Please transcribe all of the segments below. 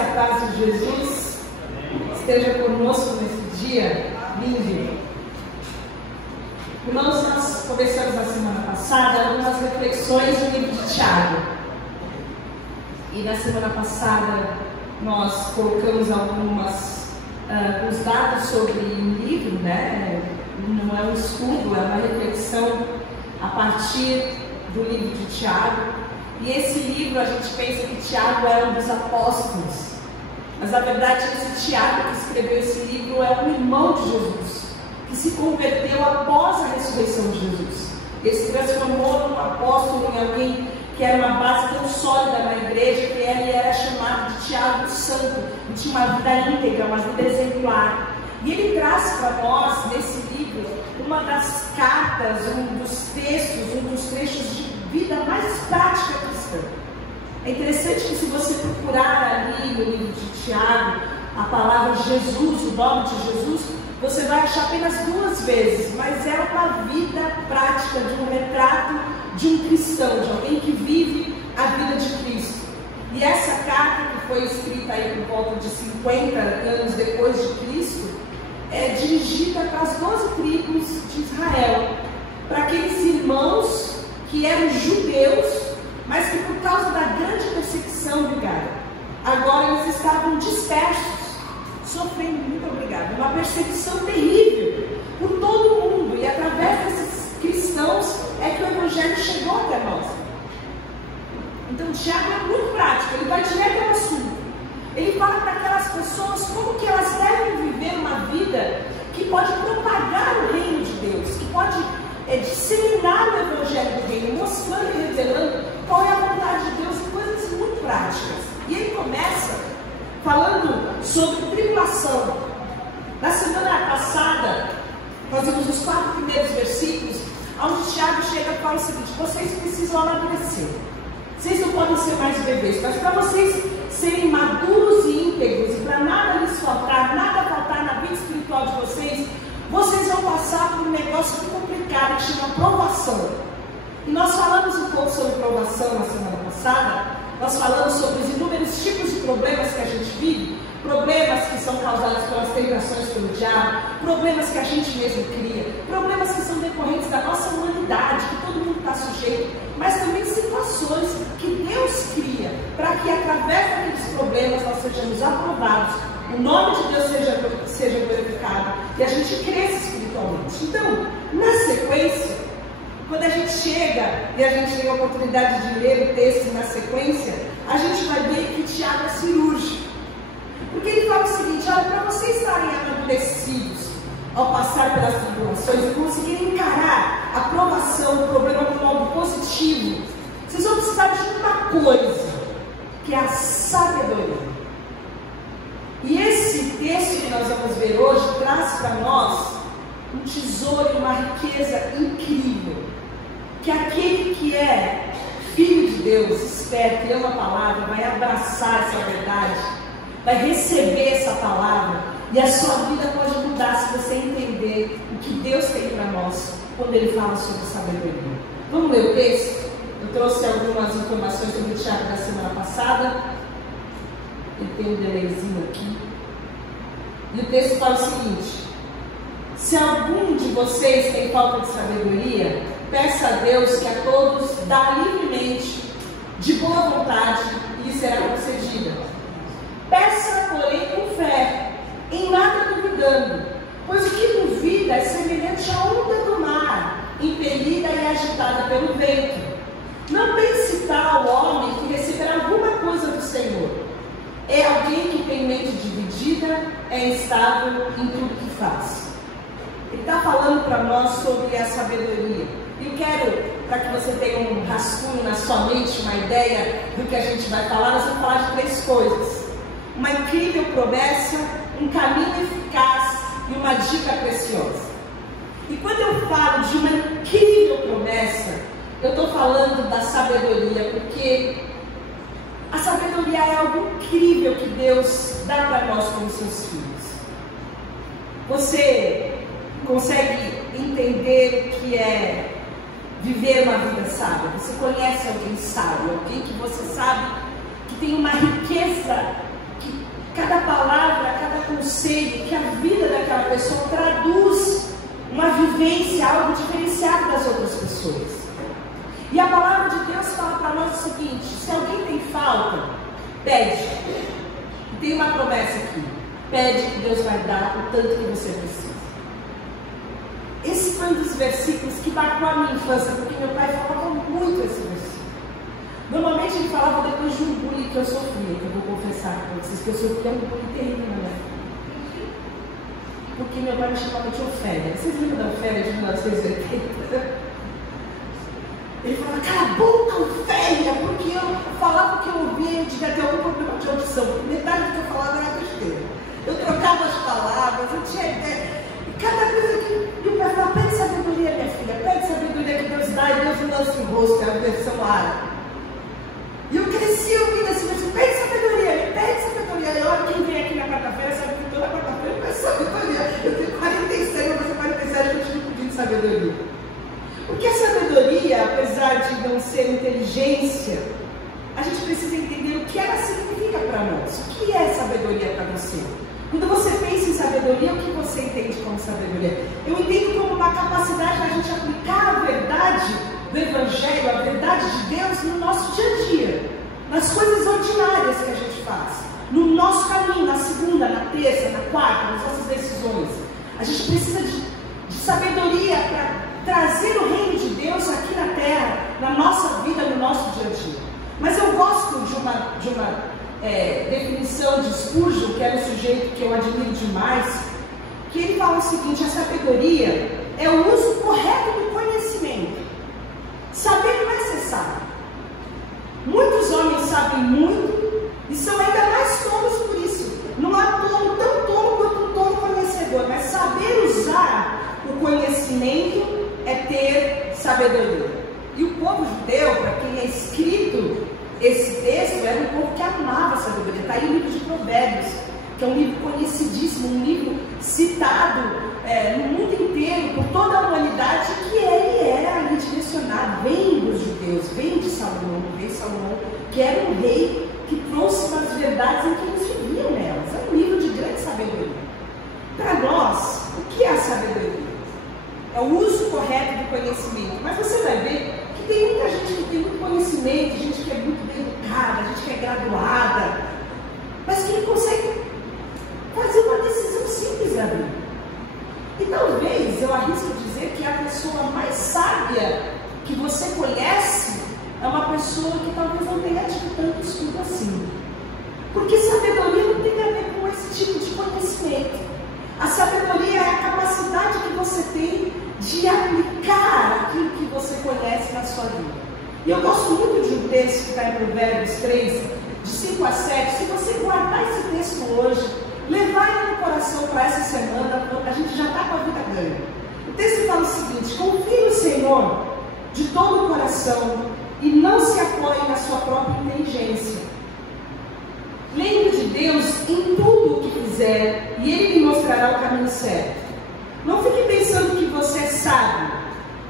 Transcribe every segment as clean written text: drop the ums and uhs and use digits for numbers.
a paz de Jesus esteja conosco nesse dia lindo. Irmãos, nós começamos na semana passada algumas reflexões do livro de Tiago. E na semana passada nós colocamos alguns dados sobre o livro, né? Não é um estudo, é uma reflexão a partir do livro de Tiago. E esse livro, a gente pensa que Tiago é um dos apóstolos, mas na verdade esse Tiago que escreveu esse livro é um irmão de Jesus, que se converteu após a ressurreição de Jesus. Ele se transformou num apóstolo, em alguém que era uma base tão sólida na igreja, que ele era chamado de Tiago Santo, e tinha uma vida íntegra, uma vida exemplar. E ele traz para nós, nesse livro, uma das cartas, um dos textos, um dos trechos de vida mais prática cristã. É interessante que, se você procurar ali no livro de Tiago a palavra Jesus, o nome de Jesus, você vai achar apenas 2 vezes, mas é uma vida prática de um retrato de um cristão, de alguém que vive a vida de Cristo. E essa carta, que foi escrita aí por volta de 50 anos depois de Cristo, é dirigida para as 12 tribos de Israel, para aqueles irmãos que eram judeus, mas que por causa da grande perseguição brigaram. Agora eles estavam dispersos, sofrendo, muito obrigada, uma perseguição terrível por todo o mundo, e através desses cristãos é que o Evangelho chegou até nós. Então Tiago é muito prático, ele vai direto ao assunto. Ele fala para aquelas pessoas como que elas devem viver uma vida que pode propagar o reino de Deus, que pode disseminar o Evangelho do reino, mostrando e revelando qual é a vontade de Deus em coisas muito práticas. E ele começa falando sobre tribulação. Na semana passada, nós vimos os 4 primeiros versículos, onde Tiago chega e fala o seguinte: vocês precisam amadurecer. Vocês não podem ser mais bebês, mas para vocês serem maduros e íntegros, e para nada lhes faltar, nada faltar na vida espiritual de vocês, vocês vão passar por um negócio muito complicado que chama provação. E nós falamos um pouco sobre provação na semana passada. Nós falamos sobre os inúmeros tipos de problemas que a gente vive, problemas que são causados pelas tentações pelo diabo, problemas que a gente mesmo cria, problemas que são decorrentes da nossa humanidade, que todo mundo está sujeito, mas também situações que Deus cria para que através daqueles problemas nós sejamos aprovados, o nome de Deus seja glorificado e a gente cresça espiritualmente. Então, na sequência, quando a gente chega e a gente tem a oportunidade de ler o texto na sequência, a gente vai ver que Tiago é cirúrgico. Porque ele fala o seguinte: olha, para vocês estarem amadurecidos ao passar pelas tribulações e conseguirem encarar a provação, o problema como algo positivo, vocês vão precisar de uma coisa, que é a sabedoria. E esse texto que nós vamos ver hoje traz para nós um tesouro e uma riqueza incrível, que aquele que é filho de Deus, esperto e ama a palavra, vai abraçar essa verdade, vai receber essa palavra, e a sua vida pode mudar se você entender o que Deus tem para nós quando Ele fala sobre sabedoria. Vamos ler o texto? Eu trouxe algumas informações sobre o Tiago da semana passada. Ele tem um delayzinho aqui. E o texto fala o seguinte: se algum de vocês tem falta de sabedoria, peça a Deus, que a todos dá livremente, de boa vontade, e lhe será concedida. Peça, porém, com fé, em nada duvidando, pois o que duvida é semelhante à onda do mar, impelida e agitada pelo vento. Não pense tal homem que receberá alguma coisa do Senhor. É alguém que tem mente dividida, é instável em tudo que faz. Ele está falando para nós sobre a sabedoria. Eu quero, para que você tenha um rascunho na sua mente, uma ideia do que a gente vai falar, nós vamos falar de 3 coisas. Uma incrível promessa, um caminho eficaz e uma dica preciosa. E quando eu falo de uma incrível promessa, eu estou falando da sabedoria, porque a sabedoria é algo incrível que Deus dá para nós como seus filhos. Você consegue entender o que é viver uma vida sábia? Você conhece alguém sábio, alguém que você sabe que tem uma riqueza que pessoa traduz uma vivência, algo diferenciado das outras pessoas. E a palavra de Deus fala para nós o seguinte: se alguém tem falta, pede. E tem uma promessa aqui: pede que Deus vai dar o tanto que você precisa. Esse foi um dos versículos que marcou a minha infância, porque meu pai falava muito esse versículo. Normalmente ele falava depois de um bullying que eu sofria, que eu vou confessar para vocês, que eu sofria um bullying terrível na minha vida. Porque meu pai me chamava de Ofélia. Vocês lembram da Ofélia de 1980? Ele falava, cala a boca, Ofélia, porque eu falava o que eu ouvia, eu devia ter algum problema de audição, porque metade do que eu falava era besteira. Eu trocava as palavras, eu tinha ideia. E cada coisa que o pai falava, pede sabedoria, minha filha, pede sabedoria que Deus dá, e Deus não lança o rosto, é a versão árabe. E eu cresci ouvindo assim, pede sabedoria. E olha, quem vem aqui na quarta-feira sabe que toda quarta-feira eu peço sabedoria. Eu tenho 46, eu vou fazer 47, eu continuo pedindo sabedoria. Porque a sabedoria, apesar de não ser inteligência, a gente precisa entender o que ela significa para nós. O que é sabedoria para você? Quando você pensa em sabedoria, o que você entende como sabedoria? Eu entendo como uma capacidade da gente aplicar a verdade do Evangelho, a verdade de Deus no nosso dia a dia, nas coisas ordinárias que a gente faz, no nosso caminho, na segunda, na terça, na quarta, nas nossas decisões. A gente precisa de sabedoria para trazer o reino de Deus aqui na terra, na nossa vida, no nosso dia a dia. Mas eu gosto de uma definição de Spurgeon, que era um sujeito que eu admiro demais, que ele fala o seguinte: a sabedoria é o uso correto do conhecimento. Saber não é ser sábio. Muitos homens sabem muito e são ainda mais tolos por isso. Não há tolo tão tolo quanto um tolo conhecedor, mas saber usar o conhecimento é ter sabedoria. E o povo judeu, para quem é escrito esse texto, era um povo que amava a sabedoria. Está aí o livro de Provérbios, que é um livro conhecidíssimo, um livro citado no mundo inteiro, por toda a humanidade, que ele era ali direcionado, vem dos judeus, vem de Salomão, o rei Salomão, que era um rei que trouxe umas verdades em que eles viviam nelas. É um livro de grande sabedoria. Para nós, o que é a sabedoria? É o uso correto do conhecimento. Mas você vai ver que tem muita gente que tem muito conhecimento, gente que é muito bem educada, gente que é graduada, mas que não consegue fazer uma decisão simples da vida. E talvez eu arrisco dizer que a pessoa mais sábia que você conhece é uma pessoa que talvez não tenha tido tanto estudo assim. Porque sabedoria não tem a ver com esse tipo de conhecimento. A sabedoria é a capacidade que você tem de aplicar aquilo que você conhece na sua vida. E eu gosto muito de um texto que está em Provérbios 3, de 5 a 7. Se você guardar esse texto hoje, levar ele no coração para essa semana, a gente já está com a vida ganha. O texto fala o seguinte: confie no Senhor de todo o coração e não se apoie na sua própria inteligência. Lembre de Deus em tudo o que fizer e Ele lhe mostrará o caminho certo. Não fique pensando que você é sábio.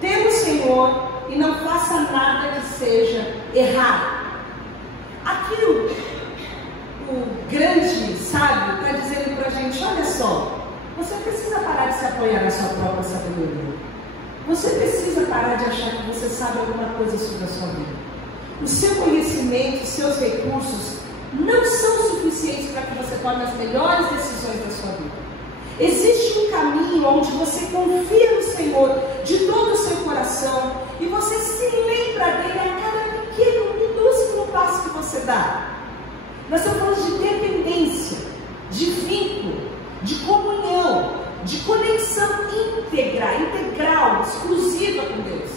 Teme o Senhor e não faça nada que seja errado. Aqui o grande sábio está dizendo para a gente: olha só, você precisa parar de se apoiar na sua própria sabedoria. Você precisa parar de achar que você sabe alguma coisa sobre a sua vida. O seu conhecimento, os seus recursos não são suficientes para que você tome as melhores decisões da sua vida. Existe um caminho onde você confia no Senhor de todo o seu coração e você se lembra dele a cada pequeno, minúsculo passo que você dá. Nós estamos falando de dependência, de vínculo, de comunhão, de conexão integral, exclusiva com Deus,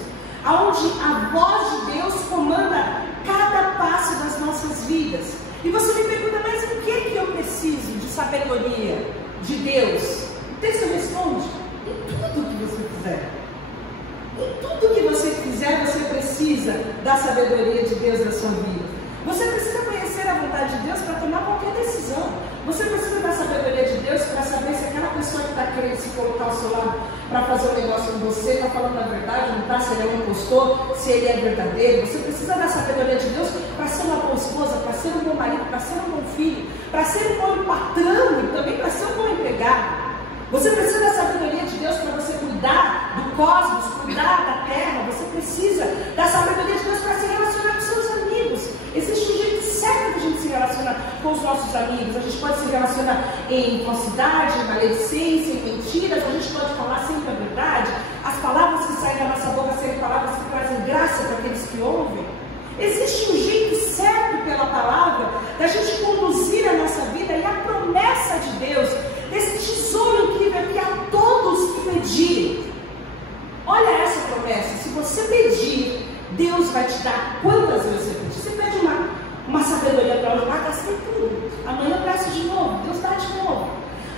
aonde a voz de Deus comanda cada passo das nossas vidas. E você me pergunta: mas o que é que eu preciso de sabedoria de Deus? O texto responde: em tudo que você fizer. Em tudo que você fizer, você precisa da sabedoria de Deus na sua vida. Você precisa conhecer a vontade de Deus para tomar qualquer decisão. Você precisa da sabedoria de Deus para saber se aquela pessoa que está querendo se colocar ao seu lado para fazer um negócio com você está falando a verdade, não está, se ele é um impostor, se ele é verdadeiro. Você precisa da sabedoria de Deus para ser uma boa esposa, para ser um bom marido, para ser um bom filho, para ser um bom patrão e também para ser um bom empregado. Você precisa da sabedoria de Deus para você cuidar do cosmos, cuidar da terra. Você precisa da sabedoria de Deus para se relacionar com seus amigos. Existe um jeito certo de a gente se relacionar com os nossos amigos. A gente pode se relacionar em falsidade, em maledicência, em mentiras. A gente pode falar sempre a verdade. As palavras que saem da nossa boca serem palavras que trazem graça para aqueles que ouvem. Existe um jeito certo pela palavra da gente conduzir a nossa vida, e a promessa de Deus, desse tesouro incrível que a todos que pedirem. Olha essa promessa: se você pedir, Deus vai te dar quantas vezes você pedir. Você pede uma sabedoria para hoje, gastei tudo, amanhã eu peço de novo, Deus dá de novo.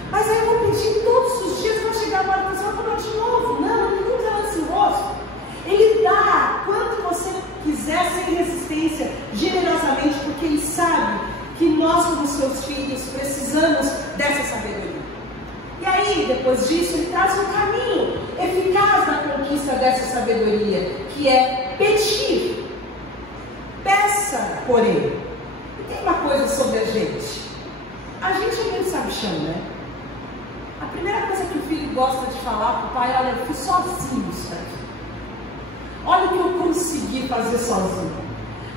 Mas aí eu vou pedir todos os dias, vai chegar agora e você vai dar de novo. Não, nenhum é ansioso. Ele dá quanto você quiser, sem resistência, generosamente, porque Ele sabe que nós, como seus filhos, precisamos dessa sabedoria. E aí, depois disso, Ele traz um caminho eficaz da conquista dessa sabedoria, que é pedir. Peça por Ele. E tem uma coisa sobre a gente é meio sabichão, né? A primeira coisa que o filho gosta de falar para o pai: olha, eu fui sozinho isso aqui. Olha o que eu consegui fazer sozinho.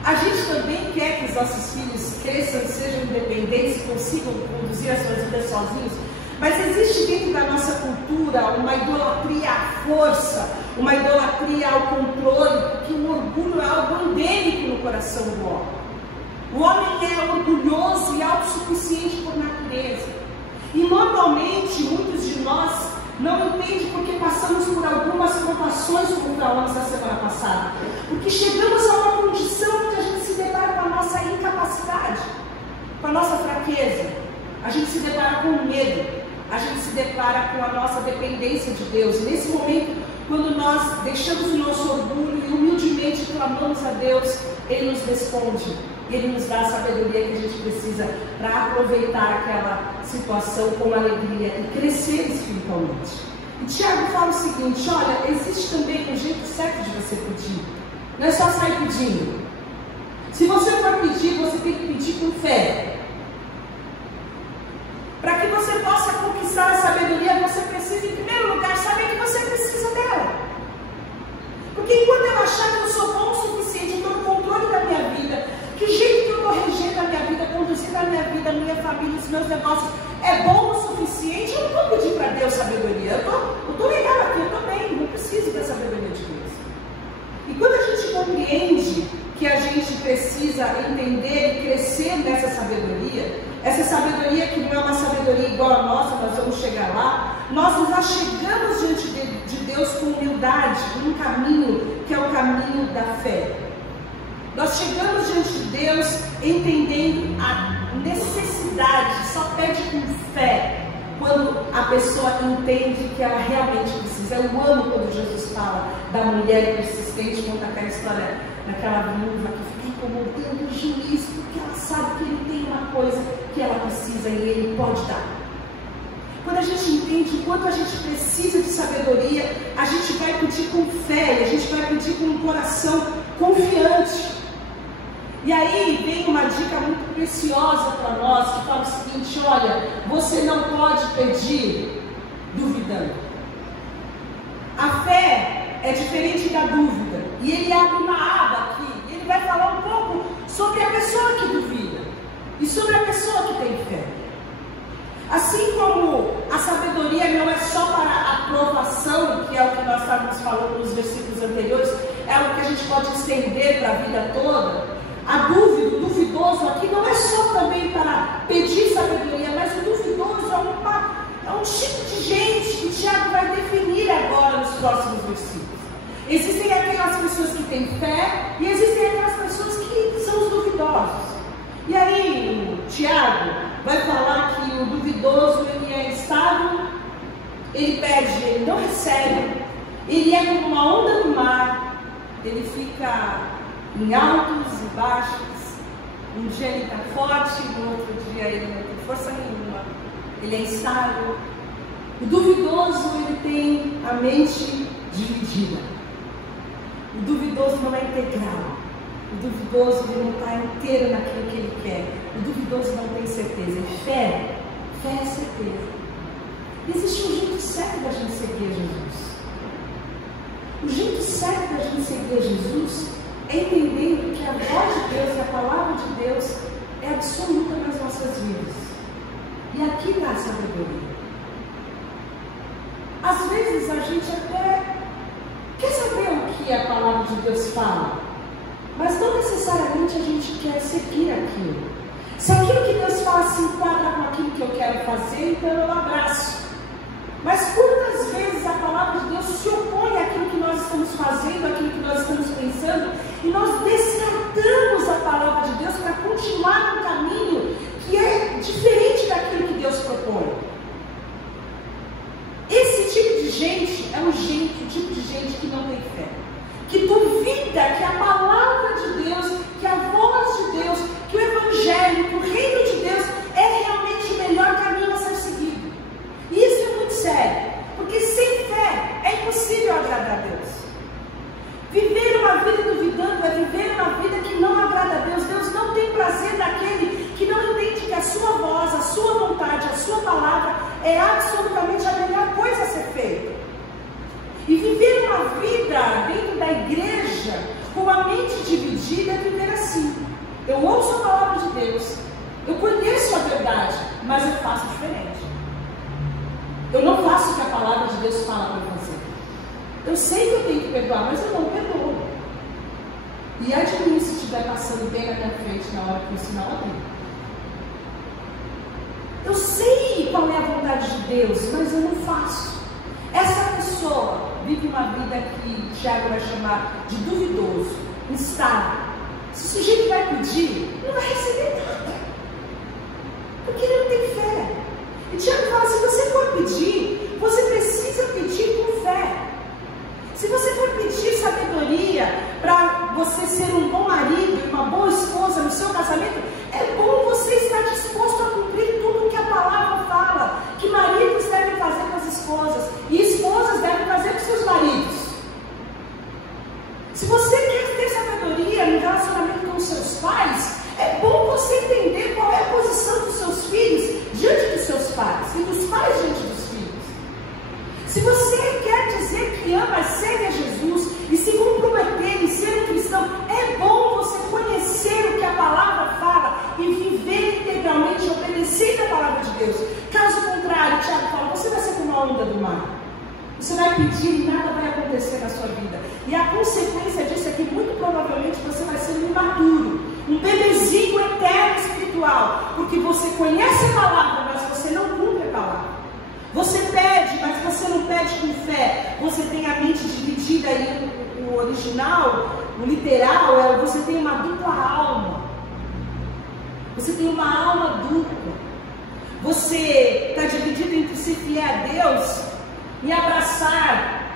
A gente também quer que os nossos filhos cresçam, sejam independentes, consigam conduzir as suas vidas sozinhos. Mas existe dentro da nossa cultura uma idolatria à força, uma idolatria ao controle, porque o orgulho é algo endêmico no coração do homem. O homem é orgulhoso e autossuficiente por natureza. E normalmente muitos de nós não entendem porque passamos por algumas provações, como falamos na semana passada. Porque chegamos a uma condição onde a gente se depara com a nossa incapacidade, com a nossa fraqueza. A gente se depara com o medo, a gente se depara com a nossa dependência de Deus. Nesse momento, quando nós deixamos o nosso orgulho e humildemente clamamos a Deus, Ele nos responde. E Ele nos dá a sabedoria que a gente precisa para aproveitar aquela situação com alegria e crescer espiritualmente. E Tiago fala o seguinte: olha, existe também um jeito certo de você pedir. Não é só sair pedindo. Se você for pedir, você tem que pedir com fé. Para que você possa conquistar a sabedoria, você precisa, em primeiro lugar, saber que você precisa dela. Porque enquanto eu achar que eu sou bom o suficiente, eu estou no controle da minha vida, que o jeito que eu estou regendo a minha vida, conduzindo a minha vida, a minha família, os meus negócios, é bom o suficiente, eu não vou pedir para Deus sabedoria. Eu estou legal aqui, eu estou bem, não preciso da sabedoria de Deus. E quando a gente compreende que a gente precisa entender e crescer nessa sabedoria, essa sabedoria que não é uma sabedoria igual a nossa, nós vamos chegar lá, nós nos achegamos diante de Deus com humildade, em um caminho que é o caminho da fé. Nós chegamos diante de Deus entendendo a necessidade, só pede com fé quando a pessoa entende que ela realmente precisa. Eu amo quando Jesus fala da mulher persistente, conta aquela história daquela viúva que fica incomodando o juiz, porque ela sabe que ele tem uma coisa que ela precisa e ele pode dar. Quando a gente entende o quanto a gente precisa de sabedoria, a gente vai pedir com fé, a gente vai pedir com um coração confiante. E aí vem uma dica muito preciosa para nós, que fala o seguinte: olha, você não pode pedir duvidando. A fé é diferente da dúvida. E ele abre uma aba aqui, e ele vai falar um pouco sobre a pessoa que duvida e sobre a pessoa que tem fé. Assim como a sabedoria não é só para a aprovação, que é o que nós estávamos falando nos versículos anteriores, é algo que a gente pode estender para a vida toda. A dúvida, o duvidoso aqui não é só também para pedir sabedoria, mas o duvidoso é um tipo de gente que Tiago vai definir agora nos próximos versículos. Existem aquelas pessoas que têm fé e existem aquelas pessoas que são os duvidosos. E aí o Tiago vai falar que o duvidoso ele é instável, ele pede, ele não recebe, ele é como uma onda do mar, ele fica em altos e baixos. Um dia ele está forte, no outro dia ele não tem força nenhuma, ele é instável. O duvidoso ele tem a mente dividida. O duvidoso não é integral. O duvidoso ele não está inteiro naquilo que ele quer. O duvidoso não tem certeza. E fé é certeza. Existe um jeito certo da gente seguir Jesus. O jeito certo da gente seguir Jesus é entendendo que a voz de Deus e a palavra de Deus é absoluta nas nossas vidas. E aqui está a sabedoria. Às vezes a gente até quer saber o que a palavra de Deus fala, mas não necessariamente a gente quer seguir aquilo. Se aquilo que Deus fala se enquadra com aquilo que eu quero fazer, então eu abraço. Mas quantas vezes a palavra de Deus se opõe àquilo que nós estamos fazendo, àquilo que nós estamos pensando, e nós descartamos a palavra de Deus para continuar num caminho que é diferente daquilo que Deus propõe. Esse tipo de gente é o tipo de gente que não tem fé, que duvida que a palavra de Deus, que a voz de Deus, que o Evangelho, que o reino de Deus é realmente o melhor caminho a ser seguido. E isso é muito sério, porque sem fé é impossível agradar a Deus. Viver uma vida duvidando é viver uma vida que não agrada a Deus. Deus não tem prazer naquele que não entende que a sua voz, a sua vontade, a sua palavra é absolutamente a melhor coisa a ser feita. E viver uma vida dentro da igreja com a mente dividida é viver assim. Eu ouço a palavra de Deus, eu conheço a verdade, mas eu faço diferente. Eu não faço o que a palavra de Deus fala para eu fazer. Eu sei que eu tenho que perdoar, mas eu não perdoo. E ai de mim se estiver passando bem na minha frente na hora que eu ensinar a Bíblia. Eu sei qual é a vontade de Deus, mas eu não faço. Essa pessoa vive uma vida que Tiago vai chamar de duvidoso, instável. Se o sujeito vai pedir, não vai receber nada, porque ele não tem fé. E Tiago fala, se você for pedir, você precisa pedir com fé. Se você for pedir sabedoria para você ser um bom marido e uma boa esposa no seu casamento, é bom você estar disposto a cumprir tudo o que a palavra fala, que maridos devem fazer com as esposas e esposas devem fazer com seus maridos. Se você quer ter sabedoria no relacionamento com os seus pais, é bom você entender qual é a posição dos seus filhos diante dos seus pais e dos pais diante dos filhos. Se você quer dizer que ama, segue a Jesus e se comprometer em ser um cristão, é bom você conhecer o que a palavra fala e viver integralmente obedecendo a palavra de Deus. Caso contrário, Tiago fala, você vai ser como a onda do mar. Você vai pedir e nada vai acontecer na sua vida. E a consequência disso é que muito provavelmente você vai ser um imaturo, um bebezinho eterno espiritual, porque você conhece a palavra, mas você não cumpre a palavra. Você pede, mas você não pede com fé. Você tem a mente dividida, e o original, o literal, você tem uma dupla alma. Você tem uma alma dupla. Você está dividido entre ser fiel a Deus e abraçar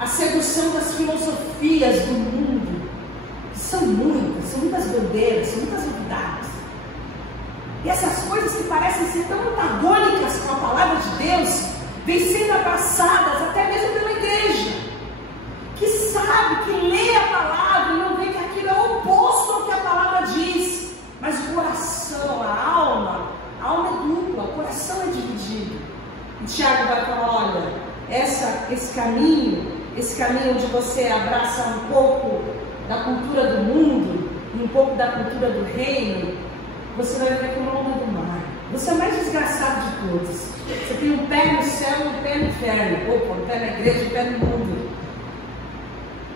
a sedução das filosofias do mundo, que são muitas bandeiras, são muitas novidades. E essas coisas que parecem ser tão antagônicas com a palavra de Deus, vêm sendo abraçadas até mesmo pela igreja, que sabe, que lê a palavra e não vê que aquilo é oposto ao que a palavra diz. Mas o coração, a alma é dupla, o coração é dividido. E Tiago vai falar, olha, esse caminho onde você abraça um pouco da cultura do mundo e um pouco da cultura do reino, você vai ver como a onda do mar. Você é o mais desgraçado de todos. Você tem um pé no céu e um pé no inferno. Opa, um pé na igreja e um pé no mundo.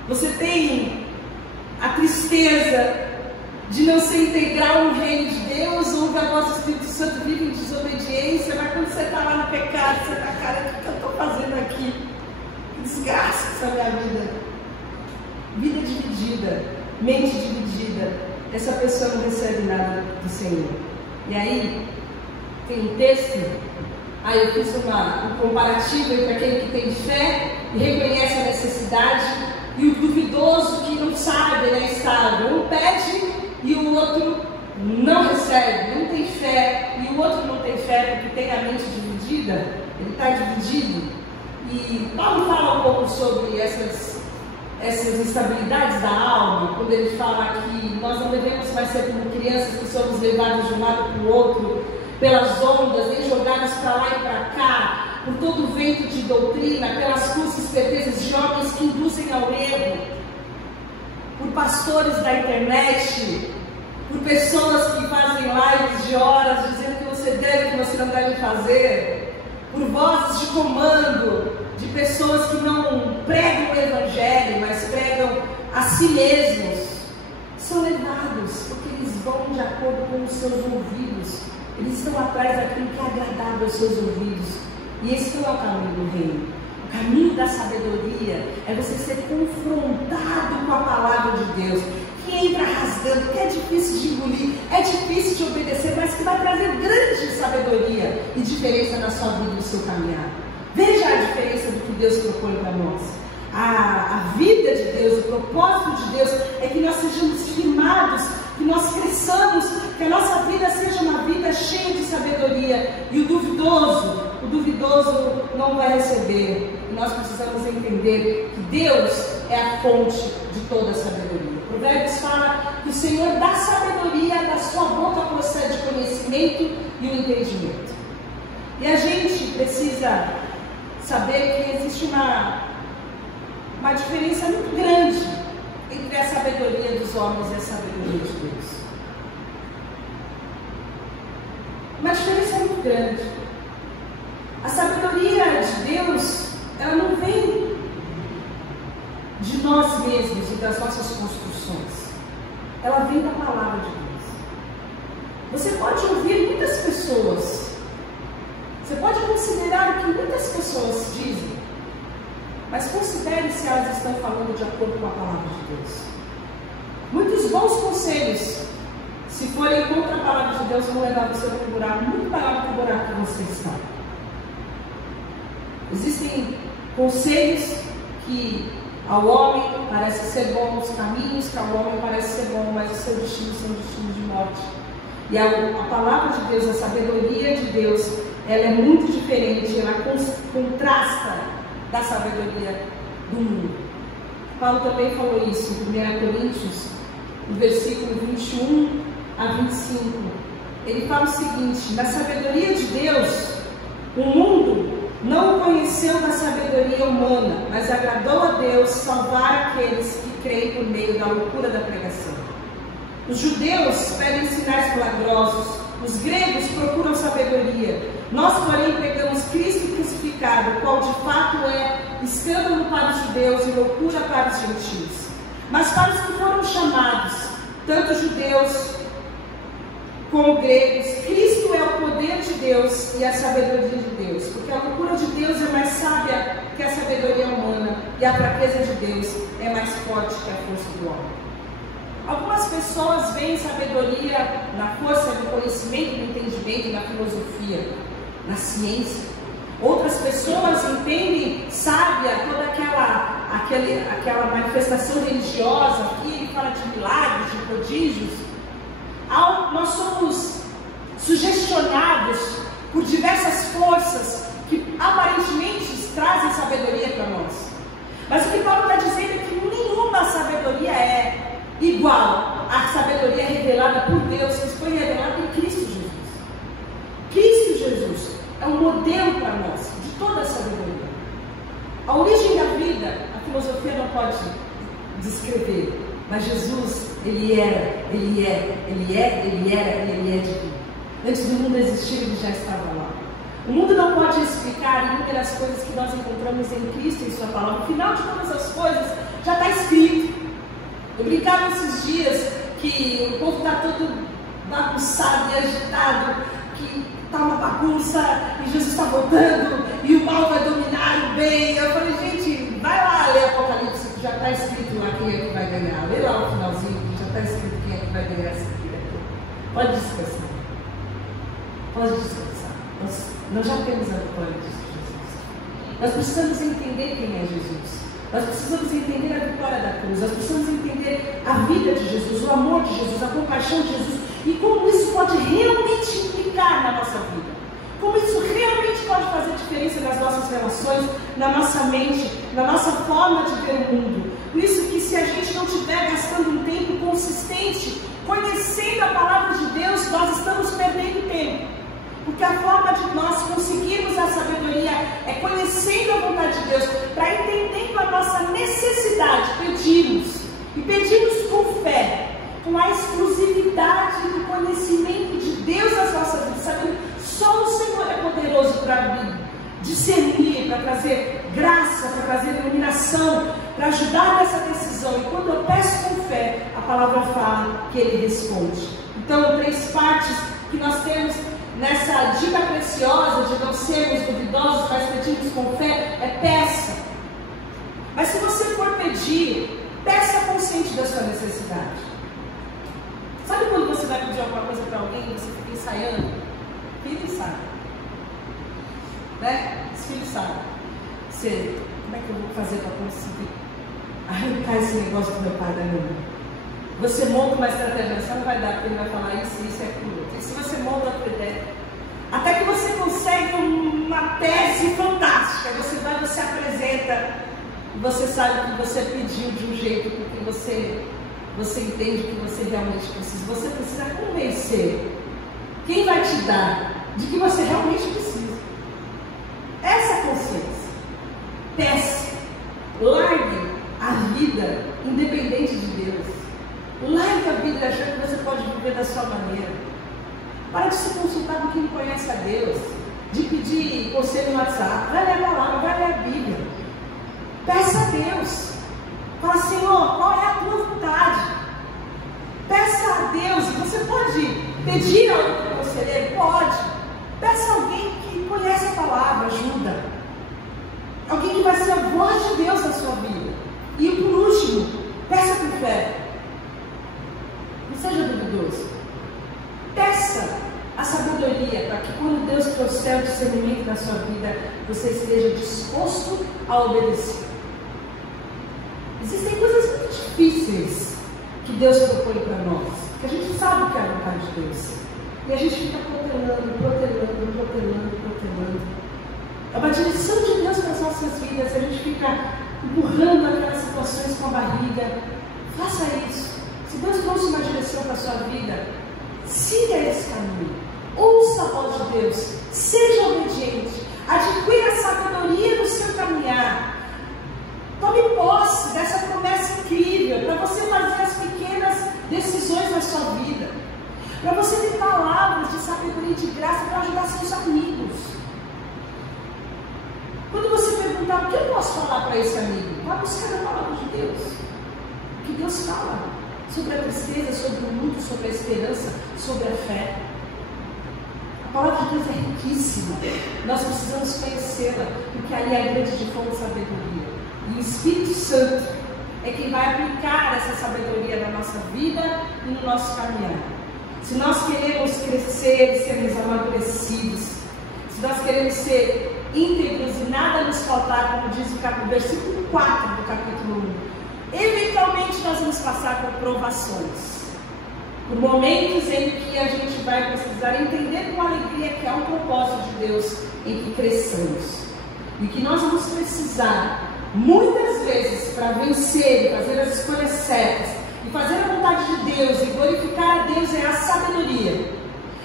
Você tem a tristeza de não ser integral no reino de Deus, ouve a voz do Espírito Santo, vive em desobediência, mas quando você está lá no pecado, você está, cara, o que eu estou fazendo aqui? Que desgraça essa minha vida. Vida dividida, mente dividida. Essa pessoa não recebe nada do Senhor. E aí, tem um texto, aí eu fiz um comparativo entre aquele que tem fé e reconhece a necessidade, e o duvidoso que não sabe, ele é estável. Um pede e o outro não recebe, um tem fé e o outro não tem fé porque tem a mente dividida, ele está dividido. E Paulo fala um pouco sobre essas instabilidades da alma, quando ele fala que nós não devemos mais ser como crianças que somos levados de um lado para o outro pelas ondas, nem jogados para lá e para cá, por todo vento de doutrina, pelas cursos certezas de homens que induzem ao erro, por pastores da internet, por pessoas que fazem lives de horas dizendo que você deve, que você não deve fazer, por vozes de comando de pessoas que não pregam o evangelho, mas pregam a si mesmos, são levados, porque eles vão de acordo com os seus ouvidos, eles estão atrás daquilo que é agradável aos seus ouvidos, e esse não é o caminho do reino. O caminho da sabedoria é você ser confrontado com a palavra de Deus, que entra rasgando, que é difícil de engolir, é difícil de obedecer, mas que vai trazer grande sabedoria e diferença na sua vida e no seu caminhar. Veja a diferença do que Deus propõe para nós. A vida de Deus, o propósito de Deus é que nós sejamos firmados, que nós cresçamos, que a nossa vida seja uma vida cheia de sabedoria. E o duvidoso não vai receber. E nós precisamos entender que Deus é a fonte de toda a sabedoria. Provérbios fala que o Senhor dá sabedoria, da sua boca procede conhecimento e o entendimento. E a gente precisa saber que existe uma diferença muito grande entre a sabedoria dos homens e a sabedoria de Deus. Uma diferença muito grande. A sabedoria de Deus, ela não vem de nós mesmos e das nossas construções. Ela vem da palavra de Deus. Você pode ouvir muitas pessoas, você pode considerar o que muitas pessoas dizem, mas considere se elas estão falando de acordo com a palavra de Deus. Muitos bons conselhos, se forem contra a palavra de Deus, vão levar você para um buraco muito maior que o buraco que você está. Existem conselhos que ao homem parece ser bons, caminhos que ao homem parece ser bom, mas o seu destino são destinos de morte. E a palavra de Deus, a sabedoria de Deus, ela é muito diferente, ela contrasta da sabedoria do mundo. Paulo também falou isso em 1 Coríntios, no versículo 21 a 25. Ele fala o seguinte: na sabedoria de Deus, o mundo não conheceu da sabedoria humana, mas agradou a Deus salvar aqueles que creem por meio da loucura da pregação. Os judeus pedem sinais milagrosos, os gregos procuram sabedoria. Nós, porém, pregamos Cristo crucificado, o qual de fato é escândalo para os judeus e loucura para os gentios. Mas para os que foram chamados, tanto judeus como gregos, Cristo é o poder de Deus e a sabedoria de Deus, porque a loucura de Deus é mais sábia que a sabedoria humana, e a fraqueza de Deus é mais forte que a força do homem. Algumas pessoas veem sabedoria na força do conhecimento, no entendimento, na filosofia, na ciência. Outras pessoas entendem sábia toda aquela manifestação religiosa. Aqui ele fala de milagres, de prodígios. Nós somos sugestionados por diversas forças que aparentemente trazem sabedoria para nós. Mas o que Paulo está dizendo é que nenhuma sabedoria é igual à sabedoria revelada por Deus, que foi revelada em Cristo Jesus. Cristo Jesus é um modelo para nós de toda a sabedoria. A origem da vida, a filosofia não pode descrever, mas Jesus, ele era divino. Antes do mundo existir, ele já estava lá. O mundo não pode explicar inúmeras coisas que nós encontramos em Cristo, em sua palavra. No final de todas as coisas, já está escrito. Eu brincava esses dias que o povo está todo bagunçado e agitado, que está uma bagunça e Jesus está voltando e o mal vai dominar o bem. Eu falei, gente, vai lá ler Apocalipse, que já está escrito lá quem é que vai ganhar. Lê lá o finalzinho, que já está escrito quem é que vai ganhar essa vida. Pode descansar. Pode descansar. Nós já temos a vitória de Jesus. Nós precisamos entender quem é Jesus. Nós precisamos entender a vitória da cruz. Nós precisamos entender a vida de Jesus, o amor de Jesus, a compaixão de Jesus e como isso pode realmente implicar na nossa vida. Como isso realmente pode fazer diferença nas nossas relações, na nossa mente, na nossa forma de ver o mundo. Por isso que se a gente não estiver gastando um tempo consistente, conhecendo a palavra de Deus, nós estamos perdendo tempo. Porque a forma de nós conseguirmos a sabedoria é conhecendo a vontade de Deus, para entendendo a nossa necessidade, pedirmos. E pedirmos com fé, com a exclusividade do conhecimento de Deus nas nossas vidas, sabendo que só o Senhor é poderoso para discernir, para trazer graça, para trazer iluminação, para ajudar nessa decisão. E quando eu peço com fé, a palavra fala que Ele responde. Então, 3 partes que nós temos nessa dica preciosa de não sermos duvidosos, mas pedirmos com fé, é peça. Mas se você for pedir, peça consciente da sua necessidade. Sabe quando você vai pedir alguma coisa para alguém e você fica ensaiando? Filho sabe. Né? Os filhos sabem. Você, como é que eu vou fazer para conseguir arrancar esse negócio do meu pai da minha mãe? Você monta uma estratégia, você não vai dar, porque ele vai falar isso e aquilo. E se você monta a tua ideia, até que você consegue uma tese fantástica, você apresenta, e você sabe que você pediu de um jeito porque você entende que você realmente precisa. Você precisa convencer quem vai te dar de que você realmente precisa. Essa é a consciência. Peça, largue a vida independente de Deus. Largue a vida achando que você pode viver da sua maneira. Para de se consultar com quem conhece a Deus, de pedir conselho no WhatsApp. Vai ler a palavra, vai ler a Bíblia. Peça a Deus. Fala, Senhor, qual é a tua vontade? Peça a Deus. Você pode pedir ao teu conselheiro? Pode. Peça a alguém que conhece a palavra, ajuda. Alguém que vai ser a voz de Deus na sua vida. E por último, peça com fé. Não seja duvidoso. Peça a sabedoria para que quando Deus trouxer o discernimento na sua vida, você esteja disposto a obedecer. Existem coisas muito difíceis que Deus propõe para nós, que a gente sabe que é a vontade de Deus. E a gente fica protelando. É uma direção de Deus para as nossas vidas. A gente fica empurrando aquelas situações com a barriga. Faça isso. Se Deus trouxe uma direção para a sua vida, siga esse caminho. Ouça a voz de Deus. Seja obediente. Adquira a sabedoria no seu caminhar. Tome posse dessa promessa incrível para você fazer as pequenas decisões na sua vida. Para você ter palavras de sabedoria e de graça para ajudar seus amigos. Quando você perguntar o que eu posso falar para esse amigo, vá buscar a palavra de Deus. O que Deus fala sobre a tristeza, sobre o luto, sobre a esperança, sobre a fé. A palavra de Deus é riquíssima. Nós precisamos conhecê-la, porque ali é a grande de fonte de sabedoria. E o Espírito Santo é quem vai aplicar essa sabedoria na nossa vida e no nosso caminhar. Se nós queremos crescer e sermos amadurecidos, se nós queremos ser íntegros e nada nos faltar, como diz o versículo 4 do capítulo 1, eventualmente nós vamos passar por provações, por momentos em que a gente vai precisar entender com alegria que há um propósito de Deus em que cresçamos, e que nós vamos precisar muitas vezes para vencer, fazer as escolhas certas e fazer a vontade de Deus e glorificar a Deus é a sabedoria.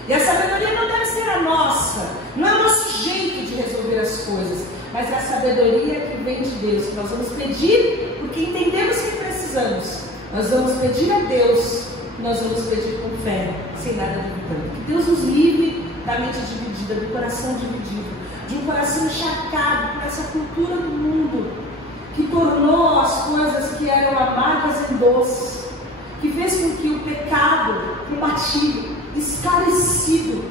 E a sabedoria não deve ser a nossa, não é o nosso jeito de resolver as coisas, mas é a sabedoria que vem de Deus, que nós vamos pedir porque entendemos que precisamos. Nós vamos pedir a Deus, nós vamos pedir com fé, sem nada duvidando. Que Deus nos livre da mente dividida, do coração dividido, de um coração encharcado por essa cultura do mundo, que tornou as coisas que eram amargas em doces, que fez com que o pecado combatido, esclarecido,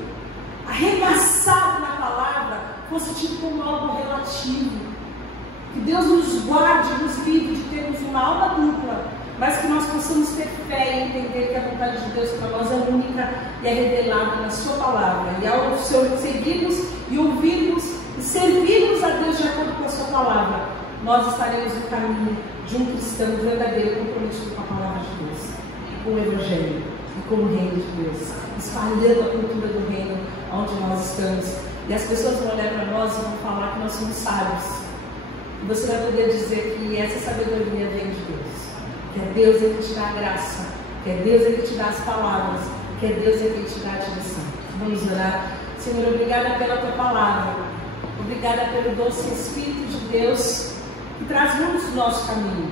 arregaçado na palavra, fosse tido como algo relativo. Que Deus nos guarde, nos livre de termos uma alma dupla, mas que nós possamos ter fé e entender que a vontade de Deus para nós é única e é revelada na sua palavra. E ao seguirmos e ouvirmos e servirmos a Deus de acordo com a sua palavra, nós estaremos no caminho de um cristão verdadeiro comprometido com a palavra de Deus, com o Evangelho e com o reino de Deus, espalhando a cultura do reino onde nós estamos. E as pessoas vão olhar para nós e vão falar que nós somos sábios. E você vai poder dizer que essa sabedoria vem de Deus, que é Deus que te dá a graça, que é Deus que te dá as palavras, que é Deus que te dá a direção. Vamos orar. Senhor, obrigada pela tua palavra. Obrigada pelo doce Espírito de Deus que traz luz no nosso caminho.